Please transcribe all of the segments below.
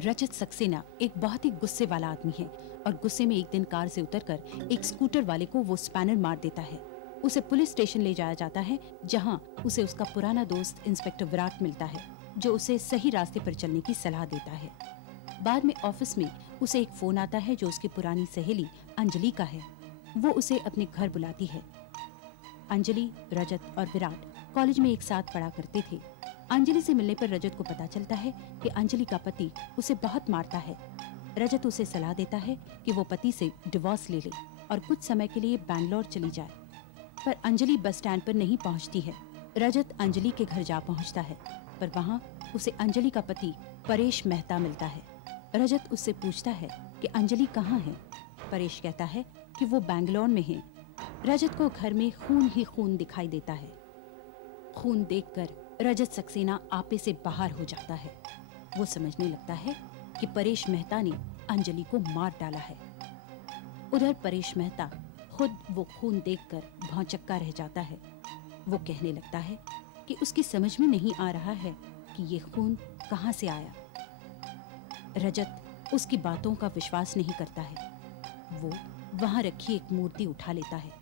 रजत सक्सेना एक बहुत ही गुस्से वाला आदमी है और गुस्से में एक दिन कार से उतरकर एक स्कूटर वाले को वो स्पैनर मार देता है। उसे पुलिस स्टेशन ले जाया जाता है, जहां उसे उसका पुराना दोस्त इंस्पेक्टर विराट मिलता है, जो उसे सही रास्ते पर चलने की सलाह देता है। बाद में ऑफिस में उसे एक फोन आता है जो उसकी पुरानी सहेली अंजलि का है। वो उसे अपने घर बुलाती है। अंजलि, रजत और विराट कॉलेज में एक साथ पढ़ा करते थे। अंजलि से मिलने पर रजत को पता चलता है कि अंजलि का पति उसे बहुत मारता है। रजत उसे सलाह देता है कि वो पति से डिवोर्स ले ले और कुछ समय के लिए बैंगलोर चली जाए, पर अंजलि बस स्टैंड पर नहीं पहुंचती है। रजत अंजलि के घर जा पहुंचता है, पर वहां उसे अंजलि का पति परेश मेहता मिलता है। रजत उससे पूछता है कि अंजलि कहाँ है। परेश कहता है कि वो बैंगलोर में है। रजत को घर में खून ही खून दिखाई देता है। खून देखकर रजत सक्सेना आपे से बाहर हो जाता है। वो समझने लगता है कि परेश मेहता ने अंजलि को मार डाला है। उधर परेश मेहता खुद वो खून देखकर भौंचक्का रह जाता है। वो कहने लगता है कि उसकी समझ में नहीं आ रहा है कि ये खून कहाँ से आया। रजत उसकी बातों का विश्वास नहीं करता है। वो वहां रखी एक मूर्ति उठा लेता है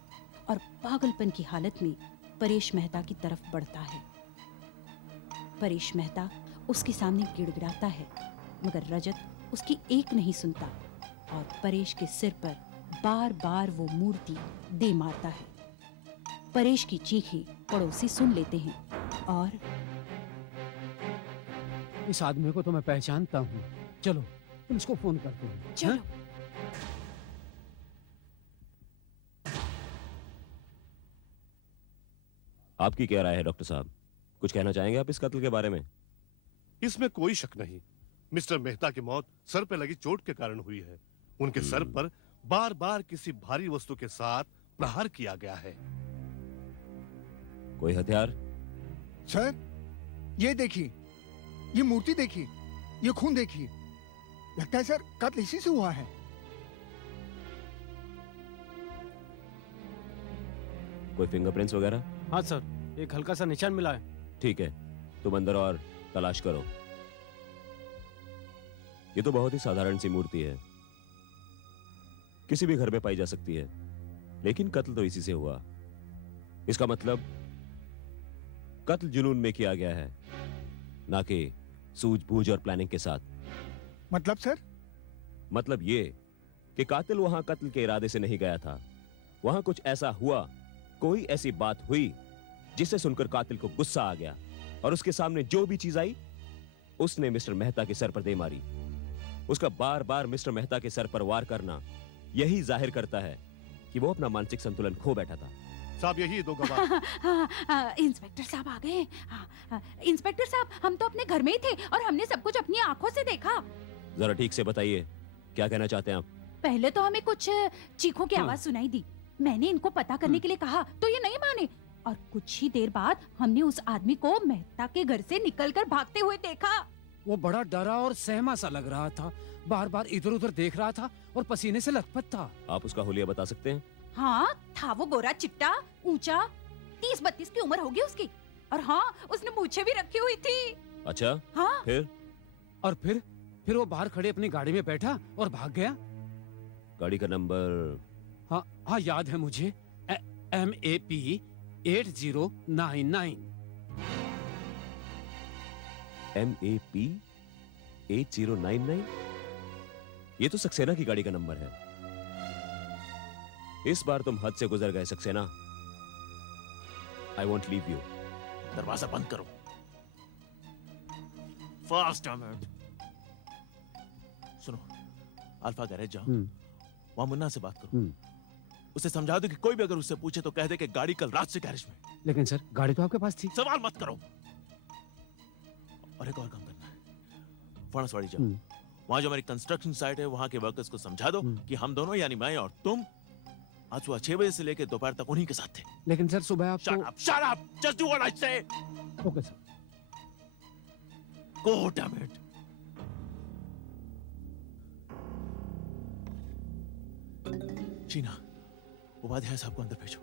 और पागलपन की हालत में परेश मेहता की तरफ बढ़ता है। परेश मेहता उसके सामने गिड़गिड़ाता है, मगर रजत उसकी एक नहीं सुनता और परेश के सिर पर बार बार वो मूर्ति दे मारता है। परेश की चीखें पड़ोसी सुन लेते हैं और इस आदमी को तो मैं पहचानता हूँ। चलो पुलिस को फोन करते हैं। चलो। हाँ? आपकी क्या राय है डॉक्टर साहब? कुछ कहना चाहेंगे आप इस कत्ल के बारे में? इसमें कोई शक नहीं, मिस्टर मेहता की मौत सर पे लगी चोट के कारण हुई है। उनके सर पर बार बार किसी भारी वस्तु के साथ प्रहार किया गया है। कोई हथियार? सर, ये देखिए, ये मूर्ति देखिए, ये खून देखिए। लगता है सर कत्ल इसी से हुआ है। कोई फिंगरप्रिंट्स वगैरह? हाँ सर, एक हल्का सा निशान मिला है। ठीक है, तुम अंदर और तलाश करो। ये तो बहुत ही साधारण सी मूर्ति है, किसी भी घर में पाई जा सकती है, लेकिन कत्ल तो इसी से हुआ। इसका मतलब कत्ल जुनून में किया गया है, ना कि सूझबूझ और प्लानिंग के साथ। मतलब सर? मतलब ये कि कातिल वहां कत्ल के इरादे से नहीं गया था। वहां कुछ ऐसा हुआ, कोई ऐसी बात हुई जिसे सुनकर कातिल को गुस्सा आ गया और उसके सामने जो भी चीज आई उसने मिस्टर मेहता के सर पर दे मारी। उसका बार बार मिस्टर मेहता के सर पर वार करना यही जाहिर करता है कि वो अपना मानसिक संतुलन खो बैठा था। साहब, यही दो गवाह। इंस्पेक्टर साहब आ गए। इंस्पेक्टर साहब, हम तो अपने घर में ही थे और हमने सब कुछ अपनी आंखों से देखा। जरा ठीक से बताइए, क्या कहना चाहते हैं आप? पहले तो हमें कुछ चीखों की आवाज सुनाई दी। मैंने इनको पता करने के लिए कहा तो ये नहीं माने, और कुछ ही देर बाद हमने उस आदमी को मेहता के घर से निकलकर भागते हुए देखा। वो बड़ा डरा और सहमा सा लग रहा था, बार बार इधर उधर देख रहा था और पसीने से लथपथ था। आप उसका हुलिया बता सकते हैं? हाँ, था वो गोरा चिट्टा, ऊंचा, 30-32 की उम्र होगी उसकी, और हाँ, उसने मूछें भी रखी हुई थी। अच्छा, हाँ। फिर? और फिर वो बाहर खड़े अपनी गाड़ी में बैठा और भाग गया। गाड़ी का नंबर? हाँ याद है मुझे, MAP 8099। MAP 8099? ये तो सक्सेना की गाड़ी का नंबर है। इस बार तुम हद से गुजर गए Saxena. I won't leave you. दरवाजा बंद करो। फास्ट अहमद। सुनो, अल्फा गैरेज जाओ, वहां मुन्ना से बात करो। उसे समझा दो कि कोई भी अगर उससे पूछे तो कह दे कि गाड़ी कल रात से गैरेज में। लेकिन सर, गाड़ी तो आपके पास थी। सवाल मत करो। और एक और काम करना है, फणसवाड़ी जाओ, वहां जो हमारी कंस्ट्रक्शन साइट है वहां के वर्कर्स को समझा दो कि हम दोनों यानी मैं और तुम आज सुबह 6 बजे से लेकर दोपहर तक उन्हीं के साथ थे। लेकिन सर सुबह आप Shut up! Just do what I say! Okay sir. Go, damn it! Sheena, Upadhyay साहब को अंदर भेजो।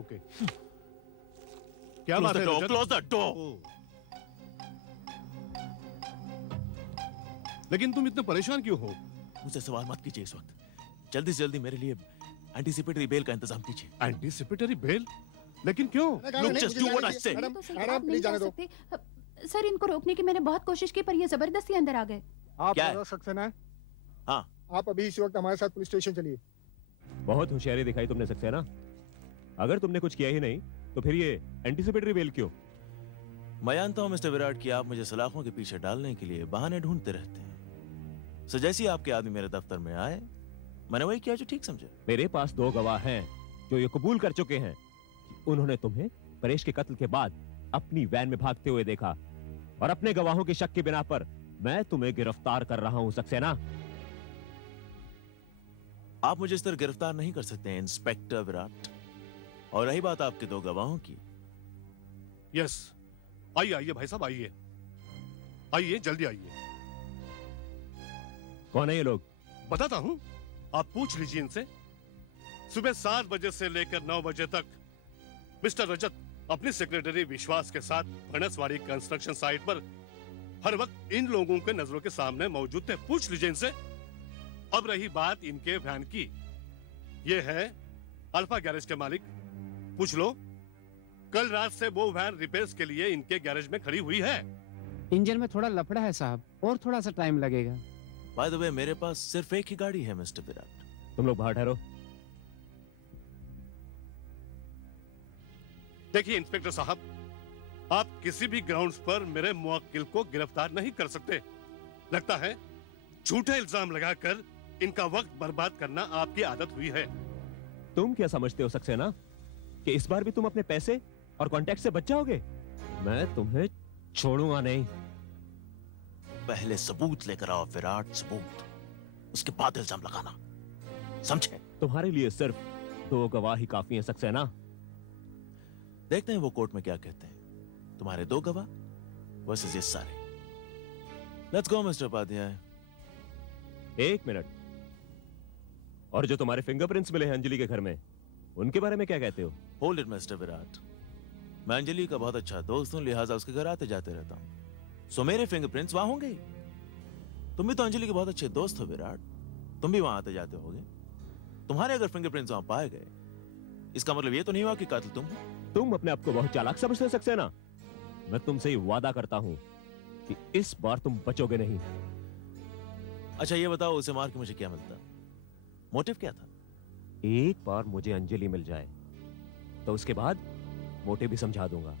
ओके। क्या बात है Rajat? Close the door. Oh. लेकिन तुम इतने परेशान क्यों हो? मुझसे सवाल मत कीजिए इस वक्त। जल्दी से जल्दी मेरे लिए एंटीसिपेटरी बेल का इंतजाम कीजिए। Anticipatory bail? लेकिन क्यों? Look, just do what I say. Madam, तो सही मैडम, आप नहीं प्लीज जा जाने दो। सकते। सर, इनको रोकने की मैंने बहुत कोशिश की, पर ये जबरदस्ती अंदर आ गए। आप क्या है? रजत सक्सेना है? हाँ। आप अभी इस वक्त हमारे साथ पुलिस स्टेशन चलिए। बहुत होशियारी दिखाई तुमने सक्सेना। अगर तुमने कुछ किया ही नहीं तो फिर ये एंटीसिपेटरी बेल क्यों? मैं जानता हूँ मिस्टर विराट कि आप मुझे सलाखों के पीछे डालने के लिए बहाने ढूंढते रहते हैं। सो जैसे ही आपके आदमी मेरे दफ्तर में आए, मैंने वही किया जो ठीक समझे। मेरे पास 2 गवाह हैं जो ये कबूल कर चुके हैं कि उन्होंने तुम्हें परेश के कत्ल के बाद अपनी वैन में भागते हुए देखा, और अपने गवाहों के शक की बिना पर मैं तुम्हें गिरफ्तार कर रहा हूं सक्सेना। आप मुझे इस तरह गिरफ्तार नहीं कर सकते हैं इंस्पेक्टर विराट। और रही बात आपके 2 गवाहों की, यस, आइए आइए भाई साहब, आइए आइए, जल्दी आइए। कौन है ये लोग? बताता हूँ, आप पूछ लीजिए इनसे। सुबह 7 बजे से लेकर 9 बजे तक मिस्टर रजत अपनी सेक्रेटरी विश्वास के साथ भनसवाड़ी कंस्ट्रक्शन साइट पर हर वक्त इन लोगों के नजरों के सामने मौजूद थे। पूछ लीजिए इनसे। अब रही बात इनके वैन की, ये है अल्फा गैरेज के मालिक, पूछ लो। कल रात से वो वैन रिपेयर्स के लिए इनके गैरेज में खड़ी हुई है। इंजन में थोड़ा लफड़ा है साहब, और थोड़ा सा टाइम लगेगा। बाय द वे मेरे पास सिर्फ एक ही गाड़ी है मिस्टर विराट। तुम लोग बाहर ठहरो। देखिए इंस्पेक्टर साहब, आप किसी भी ग्राउंड्स पर मेरे मुवक्किल को गिरफ्तार नहीं कर सकते। लगता है झूठे इल्जाम लगाकर इनका वक्त बर्बाद करना आपकी आदत हुई है। तुम क्या समझते हो सक्सेना कि इस बार भी तुम अपने पैसे और कॉन्टैक्ट से बच जाओगे? मैं तुम्हें छोड़ूंगा नहीं। पहले सबूत लेकर आओ विराट, सबूत, उसके बाद इल्जाम लगाना, समझे? तुम्हारे लिए सिर्फ 2 गवाह ही काफी हैं सक्सेना। देखते हैं वो कोर्ट में क्या कहते हैं। तुम्हारे 2 गवाह वर्सेस ये सारे। Let's go mister Upadhyay. 1 minute. और जो तुम्हारे फिंगरप्रिंट्स मिले हैं अंजलि के घर में, उनके बारे में क्या कहते हो? Hold it mister Virat. मैं अंजलि का बहुत अच्छा दोस्त हूं, लिहाजा उसके घर आते जाते रहता हूं। सो मेरे फिंगरप्रिंट्स वहां होंगे ही। तुम भी तो अंजलि के बहुत अच्छे दोस्त हो विराट, तुम भी वहां आते जाते होगे। तुम्हारे अगर फिंगरप्रिंट्स वहां पाए गए, इसका मतलब ये तो नहीं हुआ कि कातिल तुम हो। तुम अपने आप को बहुत चालाक समझते सक्सेना। मैं तुमसे ही वादा करता हूं कि इस बार तुम बचोगे नहीं। अच्छा ये बताओ, उसे मार के मुझे क्या मिलता? मोटिव क्या था? एक बार मुझे अंजलि मिल जाए तो उसके बाद मोटिव भी समझा दूंगा।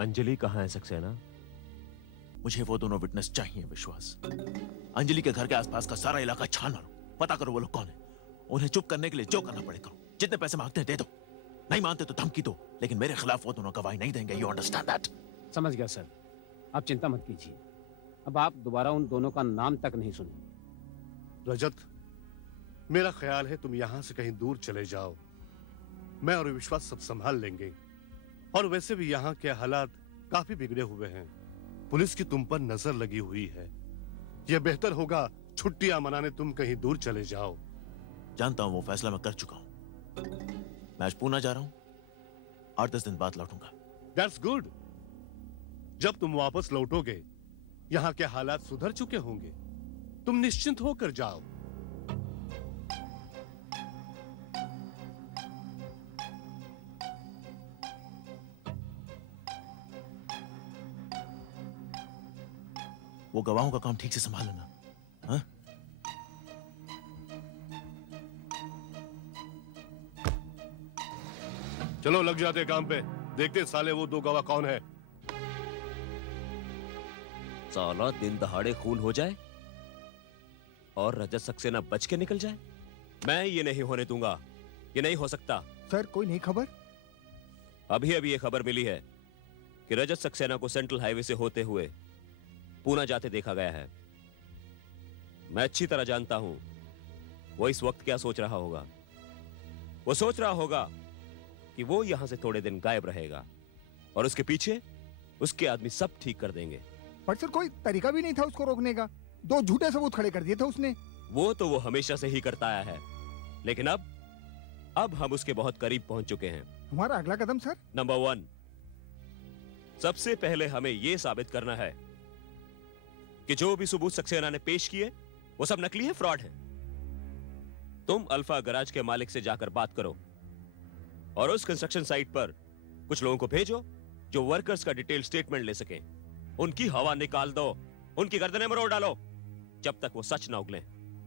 अंजलि कहाँ है सक्सेना? मुझे वो दोनों विटनेस चाहिए विश्वास। अंजलि के घर के आसपास का सारा इलाका छान मारो, पता करो वो लोग कौन है। उन्हें चुप करने के लिए जो करना पड़े करो। जितने पैसे मांगते हैं दे दो, नहीं मानते तो धमकी दो, लेकिन मेरे खिलाफ वो दोनों गवाही नहीं देंगे। You understand that? समझ गया सर, आप चिंता मत कीजिए। अब आप दोबारा उन दोनों का नाम तक नहीं सुनेंगे। रजत, मेरा ख्याल है तुम यहां से कहीं दूर चले जाओ। मैं और विश्वास सब संभाल लेंगे। और वैसे भी यहाँ के हालात काफी बिगड़े हुए हैं। पुलिस की तुम पर नजर लगी हुई है। यह बेहतर होगा छुट्टियां मनाने तुम कहीं दूर चले जाओ। जानता हूं वो फैसला मैं कर चुका हूं। मैं आज पूना जा रहा हूं, 8-10 दिन बाद लौटूंगा। That's good. जब तुम वापस लौटोगे यहाँ के हालात सुधर चुके होंगे। तुम निश्चिंत होकर जाओ। वो गवाहों का काम ठीक से संभाल लेना, हाँ? चलो लग जाते काम पे। देखते साले वो 2 गवाह कौन है। साला दिन दहाड़े खून हो जाए और रजत सक्सेना बच के निकल जाए। मैं ये नहीं होने दूंगा। ये नहीं हो सकता। सर कोई नई खबर? अभी अभी ये खबर मिली है कि रजत सक्सेना को सेंट्रल हाईवे से होते हुए पूना जाते देखा गया है। मैं अच्छी तरह जानता हूं वो इस वक्त क्या सोच रहा होगा। वो सोच रहा होगा कि वो यहां से थोड़े दिन गायब रहेगा और उसके पीछे उसके आदमी सब ठीक कर देंगे। पर सर कोई तरीका भी नहीं था उसको रोकने का। 2 झूठे सबूत खड़े कर दिए थे उसने। वो हमेशा से ही करता आया है, लेकिन अब हम उसके बहुत करीब पहुंच चुके हैं। हमारा अगला कदम सर? नंबर 1, सबसे पहले हमें यह साबित करना है कि जो भी सबूत सक्सेना ने पेश किए वो सब नकली है, फ्रॉड है। तुम अल्फा गराज के मालिक से जाकर बात करो और उस कंस्ट्रक्शन साइट पर कुछ लोगों को भेजो जो वर्कर्स का डिटेल स्टेटमेंट ले सकें। उनकी हवा निकाल दो, उनकी गर्दनें मरोड़ डालो जब तक वो सच ना उगले।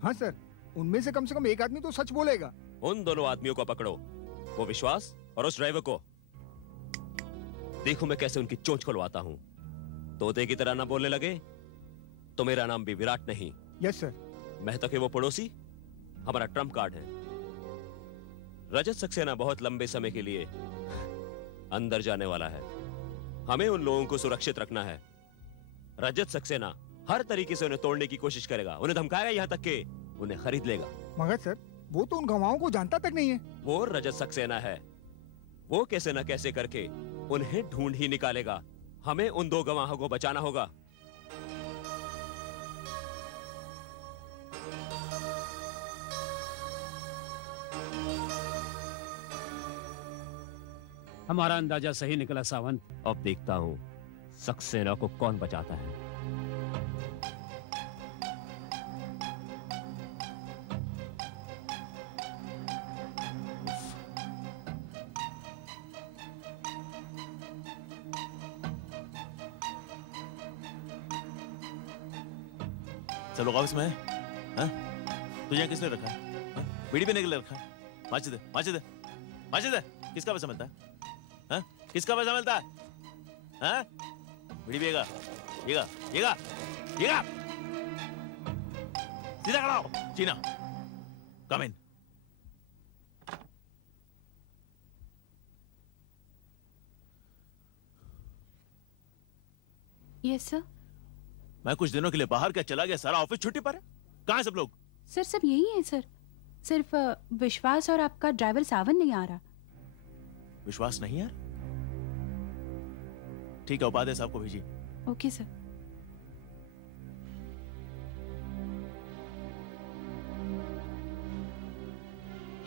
हाँ सर, उनमें से कम एक आदमी तो सच बोलेगा। उन दोनों आदमियों को पकड़ो, वो विश्वास और उस ड्राइवर को। देखो मैं कैसे उनकी चोंच खुलवाता हूं। तोते की तरह ना बोलने लगे तो मेरा नाम भी विराट नहीं। Yes sir. मेहता के वो पड़ोसी हमारा ट्रम्प कार्ड है। रजत सक्सेना बहुत लंबे समय के लिए अंदर जाने वाला है। हमें उन लोगों को सुरक्षित रखना है। रजत सक्सेना हर तरीके से उन्हें तोड़ने की कोशिश करेगा, उन्हें धमकाएगा, यहां तक कि उन्हें खरीद लेगा। मगर सर, वो तो उन गवाहों को जानता तक नहीं है। वो रजत सक्सेना है, वो कैसे न कैसे करके उन्हें ढूंढ ही निकालेगा। हमें उन 2 गवाहों को बचाना होगा। हमारा अंदाजा सही निकला सावंत। अब देखता हूं सक्सेना को कौन बचाता है। सब लोग ऑफिस में है? हाँ? तुझे किसने रखा है? हाँ? बीड़ी पीने के लिए रखा है? माचिद है, माचिद है, माचिद है। किसका पैसा मिलता है? हाँ? किसका पैसा मिलता है? हाँ? बीड़ी पिएगा, पिएगा, पिएगा, पिएगा। सीधा खड़ा हो, Cheena. Come in. Yes sir. मैं कुछ दिनों के लिए बाहर क्या चला गया, सारा ऑफिस छुट्टी पर है। कहाँ है सब लोग? सर सब यही है सर। सिर्फ विश्वास और आपका ड्राइवर सावन नहीं आ रहा। विश्वास नहीं यार? ठीक है, उपाध्याय साहब को भेजिए। Okay sir.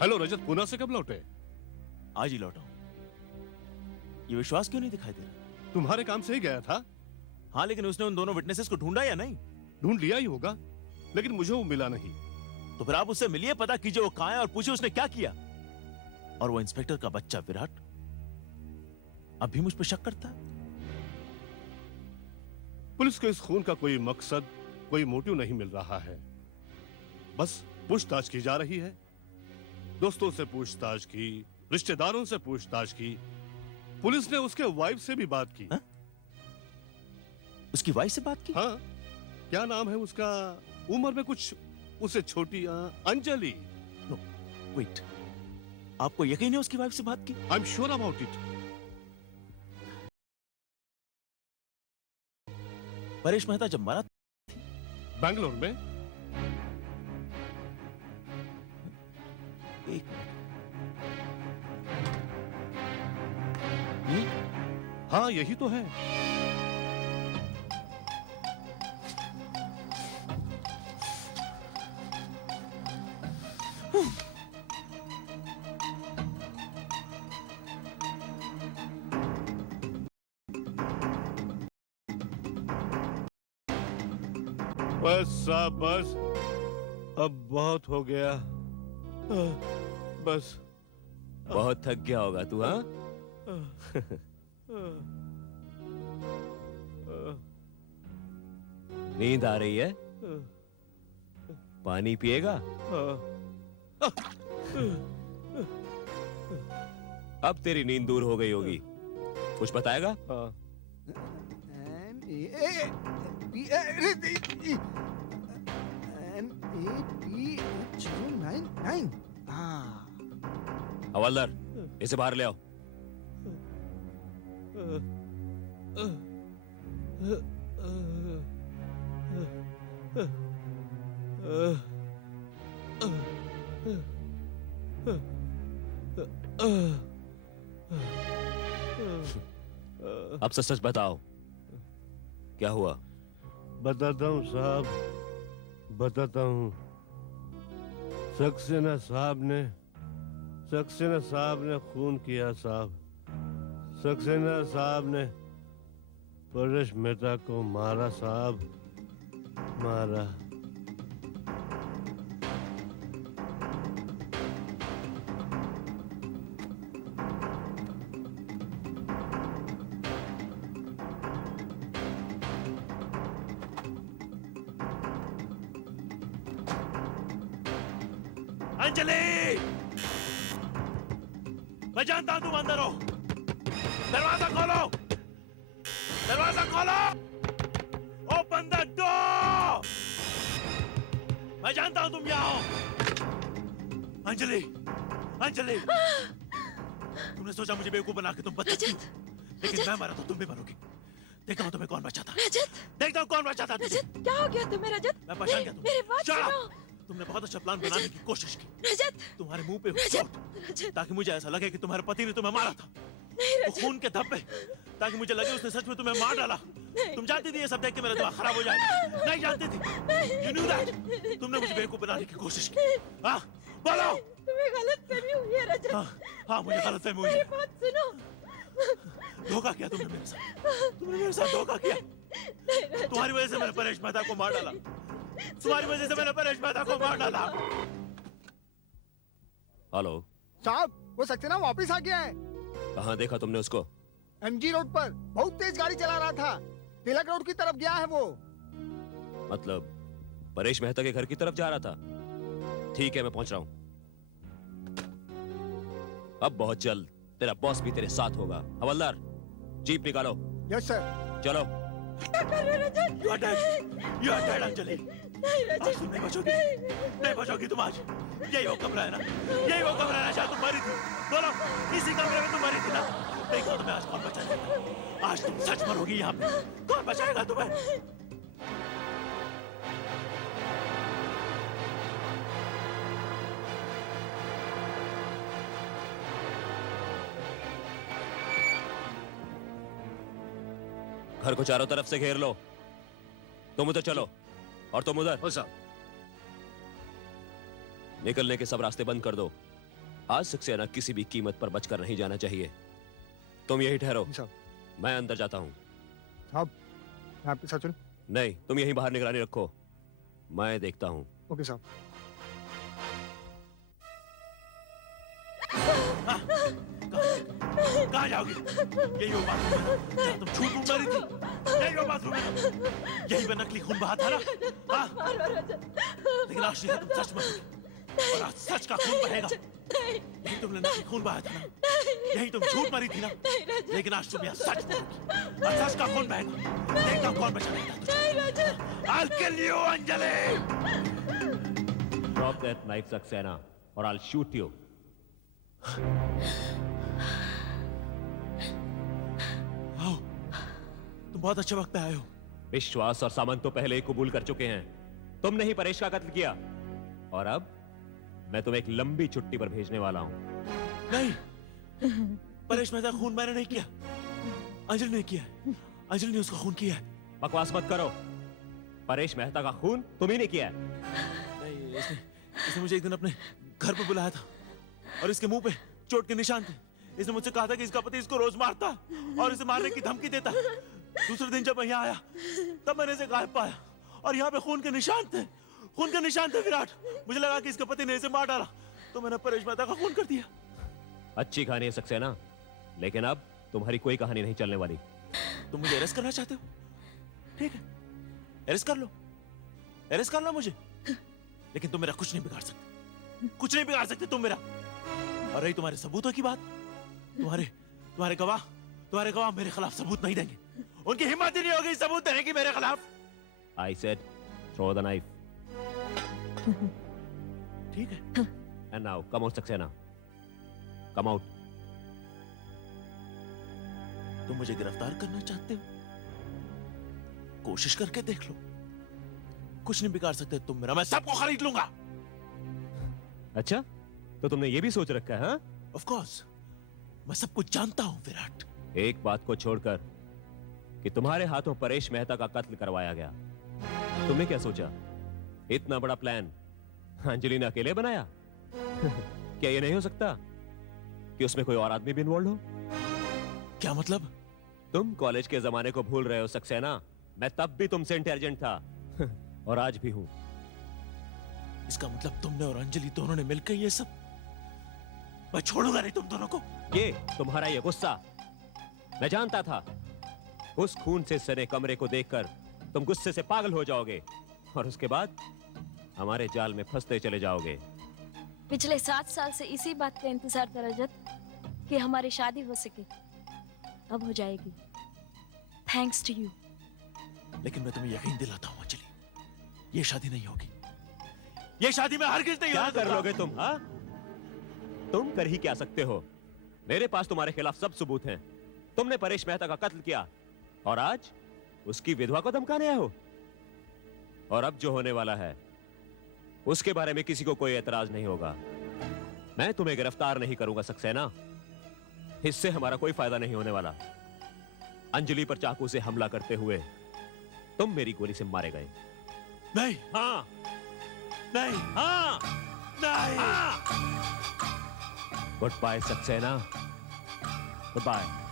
हेलो रजत, पुणे से कब लौटे? आज ही लौटा हूं। ये विश्वास क्यों नहीं दिखाई दे रहा? तुम्हारे काम से ही गया था। हाँ, लेकिन उसने उन दोनों विटनेसेस को ढूंढा या नहीं? ढूंढ लिया ही होगा, लेकिन मुझे वो मिला नहीं। तो फिर आप उससे मिलिए, पता कीजिए वो कहां है और पूछिए उसने क्या किया। और वो इंस्पेक्टर का बच्चा विराट अब भी मुझ पर शक करता है। पुलिस को इस खून का कोई मकसद, कोई मोटिव नहीं मिल रहा है। बस पूछताछ की जा रही है। दोस्तों से पूछताछ की, रिश्तेदारों से पूछताछ की, पुलिस ने उसके वाइफ से भी बात की। हा? उसकी वाइफ से बात की? हाँ, क्या नाम है उसका? उम्र में कुछ उससे छोटी, अंजलि। नो, वेट, आपको यकीन है उसकी वाइफ से बात की? I am sure about it. Paresh Mehta जब मरा बैंगलोर में। एक मिनट, हाँ, यही तो है। बस साहब, बस अब बहुत हो गया। बस। बहुत थक गया होगा तू, हाँ? नींद आ रही है? पानी पिएगा? अब तेरी नींद दूर हो गई होगी। कुछ बताएगा? NAPH099। हवलदार, इसे बाहर ले आओ। अब सच सच बताओ, क्या हुआ? बताता हूँ साहब, बताता हूँ। सक्सेना साहब ने सक्सेना साहब ने खून किया साहब। सक्सेना साहब ने परेश मेहता को मारा साहब, मारा। अंजलि, मैं जानता हूं तुम अंदर हो। दरवाजा खोलो, दरवाजा खोलो। Open the door. मैं जानता हूं तुम यहाँ हो। अंजलि, अंजलि, तुमने सोचा मुझे बेवकूफ बना के तुम बच सकती हो, लेकिन मैं मरा तो तुम भी मरोगी। देखता हूं तुम्हें कौन बचाता। रजत, देखता हूं कौन बचाता तुझे। रजत, क्या हो गया तुम्हें रजत? मैं पहचान गया मेरी बात Shut up! सुनो। तुमने बहुत अच्छा प्लान बनाने की कोशिश की। रजत, तुम्हारे मुंह पे रजत, चोट, रजत, ताकि मुझे ऐसा लगे कि तुम्हारे पति ने तुम्हें मारा था। नहीं वो रजत, खून के धब्बे, ताकि मुझे लगे उसने सच में तुम्हें मार डाला। नहीं। तुम जानती थी ये सब देख के मेरा दिमाग खराब हो जाएगा। नहीं जानती थी। You knew that. तुमने मुझे बेवकूफ बनाने की कोशिश की। हाँ, बोलो। तुम्हें गलतफहमी हुई है रजत। हाँ, मुझे गलतफहमी हुई मेरी है। बात सुनो। धोखा किया तुमने मेरे साथ। तुमने मेरे साथ धोखा किया। नहीं रजत, तुम्हारी वजह से मैंने परेश मेहता को मार डाला। तुम्हारी वजह से मैंने परेश मेहता को मार डाला। हेलो साहब, वो सक्सेना वापस आ गया है। कहाँ देखा तुमने उसको? एमजी रोड पर बहुत तेज गाड़ी चला रहा था। तिलक रोड की तरफ गया है वो। मतलब परेश मेहता के घर की तरफ जा रहा था। ठीक है, मैं पहुंच रहा हूं। अब बहुत जल्द तेरा बॉस भी तेरे साथ होगा। हवलदार, जीप निकालो। Yes sir. चलो। क्या कर रहे हो रजत? You are dead. You are dead, Anjali. नहीं आज रजत, तुम नहीं बचोगी। नहीं बचोगी तुम आज। यही वो कमरा है ना? यही वो कमरा है ना जहाँ तुम मरी थी? बोलो, इसी कमरे में तुम मरी थी ना? देखो तुम्हें आज कौन बचाएगा। आज तुम सच मरोगी यहाँ पे। कौन बचाएगा तुम्हें? घर को चारों तरफ से घेर लो। तुम उधर चलो और तुम उधर। हो साहब। निकलने के सब रास्ते बंद कर दो। आज सक्सेना किसी भी कीमत पर बचकर नहीं जाना चाहिए। तुम यही ठहरो, साहब, मैं अंदर जाता हूँ। साहब, मैं आपके साथ चलूं? नहीं, तुम यहीं बाहर निगरानी रखो, मैं देखता हूँ। ओके साहब। कहाँ जाओगी? यही वो बाथरूम है जहाँ तुम झूठ मूठ मरी थी। यही वो बाथरूम है। यही पे नकली खून बहा था ना? हाँ? मारो रजत। लेकिन आज नहीं तुम सच मरोगी। और आज सच का खून बहेगा। नहीं, यही तुमने नकली खून बहाया था ना? यही तुम झूठ मरी थी ना? लेकिन आज तुम यहाँ सच मरोगी। आज सच का खून बहेगा। देखता हूँ कौन बचाएगा तुझे। नहीं रजत। I'll kill you, Anjali. Drop that knife, Saxena, or I'll shoot you. आओ, तुम बहुत अच्छे वक्त पे आए हो। विश्वास और सामंत तो पहले ही कबूल कर चुके हैं। तुमने ही परेश का कत्ल किया और अब मैं तुम्हें एक लंबी छुट्टी पर भेजने वाला हूं। नहीं, परेश मेहता खून मैंने नहीं किया। अंजलि ने किया है। अंजलि ने उसका खून किया है। बकवास मत करो। परेश मेहता का खून तुम ही ने किया है। नहीं, इसने मुझे एक दिन अपने घर पे बुलाया था और इसके मुंह पे चोट के निशान थे। इसने मुझसे कहा था कि इसका पति इसको रोज मारता और इसे मारने की धमकी देता। दूसरे दिन जब मैं यहाँ आया तब मैंने इसे गायब पाया और यहाँ पे खून के निशान थे। खून के निशान थे विराट। मुझे लगा कि इसके पति ने इसे मार डाला तो मैंने परेश मेहता का खून कर दिया। अच्छी कहानी है सक्सेना, लेकिन अब तुम्हारी कोई कहानी नहीं चलने वाली। तुम मुझे अरेस्ट करना चाहते हो? ठीक है, अरेस्ट कर लो। अरेस्ट कर लो मुझे, लेकिन तुम मेरा कुछ नहीं बिगाड़ सकते। कुछ नहीं बिगाड़ सकते तुम मेरा। और रही तुम्हारे सबूतों की बात, तुम्हारे गवाह मेरे खिलाफ सबूत नहीं देंगे। उनकी हिम्मत ही नहीं होगी सबूत देने की मेरे खिलाफ। I said, throw the knife. ठीक है। And now, come out, Saxena. Come out. तुम मुझे गिरफ्तार करना चाहते हो? कोशिश करके देख लो। कुछ नहीं बिगाड़ सकते तुम मेरा। मैं सबको खरीद लूंगा। अच्छा, तो तुमने ये भी सोच रखा है, हाँ? ऑफ कोर्स, मैं सब कुछ जानता हूं विराट। एक बात को छोड़कर कि तुम्हारे हाथों परेश मेहता का कत्ल करवाया गया, तुमने क्या सोचा? इतना बड़ा प्लान अंजलि ने अकेले बनाया? क्या ये नहीं हो सकता कि उसमें कोई और आदमी भी इन्वॉल्व हो? क्या मतलब? तुम कॉलेज के जमाने को भूल रहे हो सक्सेना। मैं तब भी तुमसे इंटेलिजेंट था और आज भी हूं। इसका मतलब तुमने और अंजलि दोनों ने मिलकर ये सब। मैं छोड़ूंगा नहीं तुम दोनों को। ये तुम्हारा ये गुस्सा, मैं जानता था उस खून से सने कमरे को देखकर तुम गुस्से से पागल हो जाओगे और उसके बाद हमारे जाल में फंसते चले जाओगे। पिछले 7 साल से इसी बात का इंतजार था रजत, कि हमारी शादी हो सके। अब हो जाएगी, थैंक्स टू यू। लेकिन मैं तुम्हें यकीन दिलाता हूं अंजलि, ये शादी नहीं होगी। ये शादी में हरगिज नहीं क्या होने कर दूंगा। लोगे तुम? हाँ, तुम कर ही क्या सकते हो? मेरे पास तुम्हारे खिलाफ सब सबूत हैं। तुमने परेश मेहता का कत्ल किया और आज उसकी विधवा को धमकाने आए हो। और अब जो होने वाला है उसके बारे में किसी को कोई एतराज नहीं होगा। मैं तुम्हें गिरफ्तार नहीं करूंगा सक्सेना, इससे हमारा कोई फायदा नहीं होने वाला। अंजलि पर चाकू से हमला करते हुए तुम मेरी गोली से मारे गए। नहीं, हाँ, नहीं, हाँ, नहीं। Good bye Saxena, good bye.